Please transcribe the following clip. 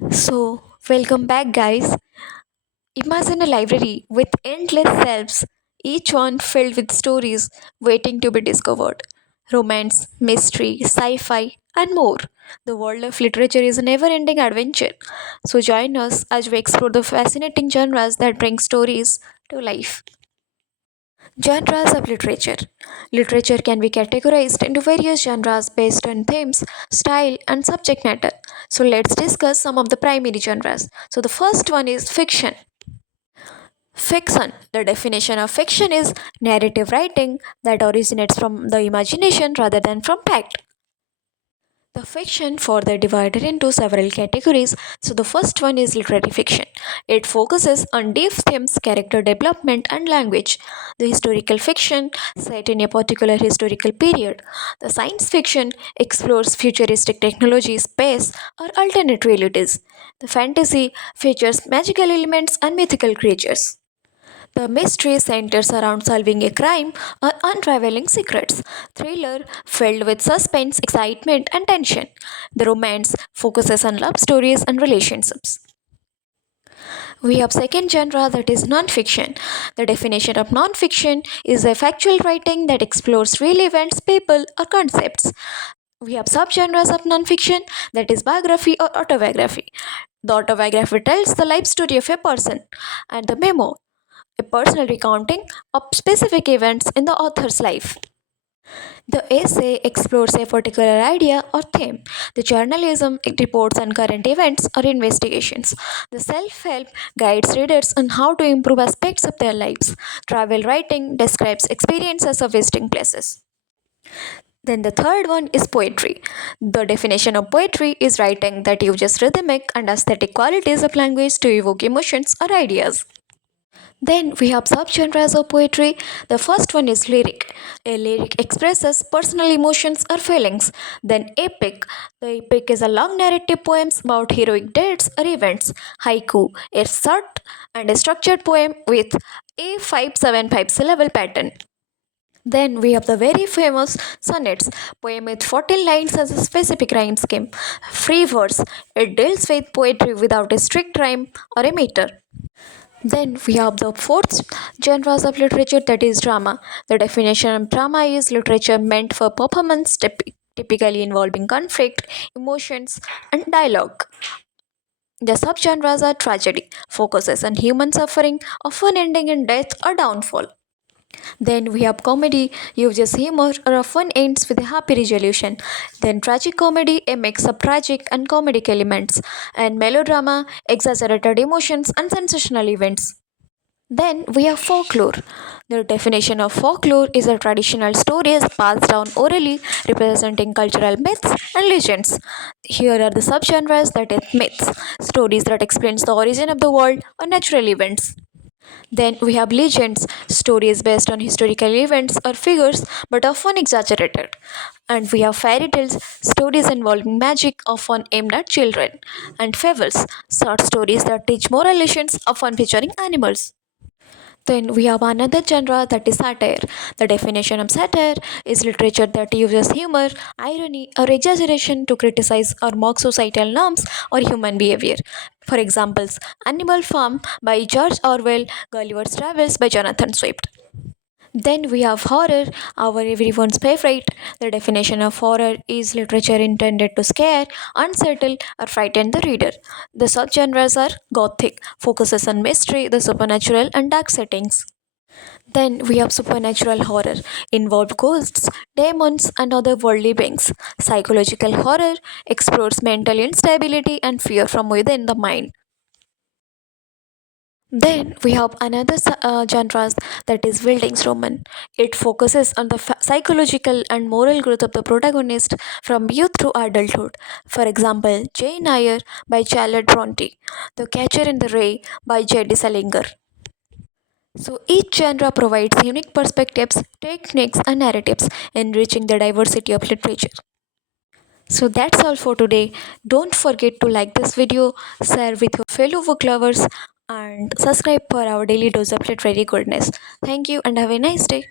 Welcome back, guys. Imagine a library with endless shelves, each one filled with stories waiting to be discovered. Romance, mystery, sci fi, and more. The world of literature is a never ending adventure. So, join us as we explore the fascinating genres that bring stories to life. Genres of literature. Literature can be categorized into various genres based on themes, style, and subject matter. So let's discuss some of the primary genres. So the first one is fiction. Fiction. The definition of fiction is narrative writing that originates from the imagination rather than from fact. The fiction further divided into several categories. So the first one is literary fiction. It focuses on deep themes, character development, and language. The historical fiction set in a particular historical period. The science fiction explores futuristic technology, space, or alternate realities. The fantasy features magical elements and mythical creatures. The mystery centers around solving a crime or unraveling secrets. Thriller filled with suspense, excitement, and tension. The romance focuses on love stories and relationships. We have second genre that is non-fiction. The definition of non-fiction is a factual writing that explores real events, people, or concepts. We have subgenres of non-fiction that is biography or autobiography. The autobiography tells the life story of a person, and the memo a personal recounting of specific events in the author's life. The essay explores a particular idea or theme. The journalism it reports on current events or investigations. The self help guides readers on how to improve aspects of their lives. Travel writing describes experiences of visiting places. Then the third one is poetry. The definition of poetry is writing that uses rhythmic and aesthetic qualities of language to evoke emotions or ideas. Then we have subgenres of poetry. The first one is lyric. A lyric expresses personal emotions or feelings. Then epic. The epic is a long narrative poems about heroic deeds or events. Haiku, a short and a structured poem with a 575 syllable pattern. Then we have the very famous sonnets, poem with 14 lines as a specific rhyme scheme. Free verse, it deals with poetry without a strict rhyme or a meter. Then we have the fourth genres of literature that is drama. The definition of drama is literature meant for performance, typically involving conflict, emotions, and dialogue. The subgenres are tragedy, focuses on human suffering, often ending in death or downfall. Then we have comedy, uses humor or often ends with a happy resolution. Then tragic comedy, a mix of tragic and comedic elements. And melodrama, exaggerated emotions and sensational events. Then we have folklore. The definition of folklore is a traditional stories passed down orally representing cultural myths and legends. Here are the subgenres that is myths, stories that explains the origin of the world or natural events. Then we have legends, stories based on historical events or figures but often exaggerated. And we have fairy tales, stories involving magic often aimed at children. And fables, short stories that teach moral lessons often featuring animals. Then we have another genre that is satire. The definition of satire is literature that uses humor, irony, or exaggeration to criticize or mock societal norms or human behavior. For examples, Animal Farm by George Orwell, Gulliver's Travels by Jonathan Swift. Then we have horror, our everyone's favorite. The definition of horror is literature intended to scare, unsettle, or frighten the reader. The subgenres are gothic, focuses on mystery, the supernatural, and dark settings. Then we have supernatural horror, involved ghosts, demons, and other worldly beings. Psychological horror explores mental instability and fear from within the mind. Then we have another genre that is Bildungsroman. It focuses on the psychological and moral growth of the protagonist from youth to adulthood. For example, Jane Eyre by Charlotte Bronte, The Catcher in the Rye by J.D. Salinger. So each genre provides unique perspectives, techniques, and narratives, enriching the diversity of literature. So that's all for today. Don't forget to like this video, share with your fellow book lovers, and subscribe for our daily dose of literary goodness. Thank you and have a nice day.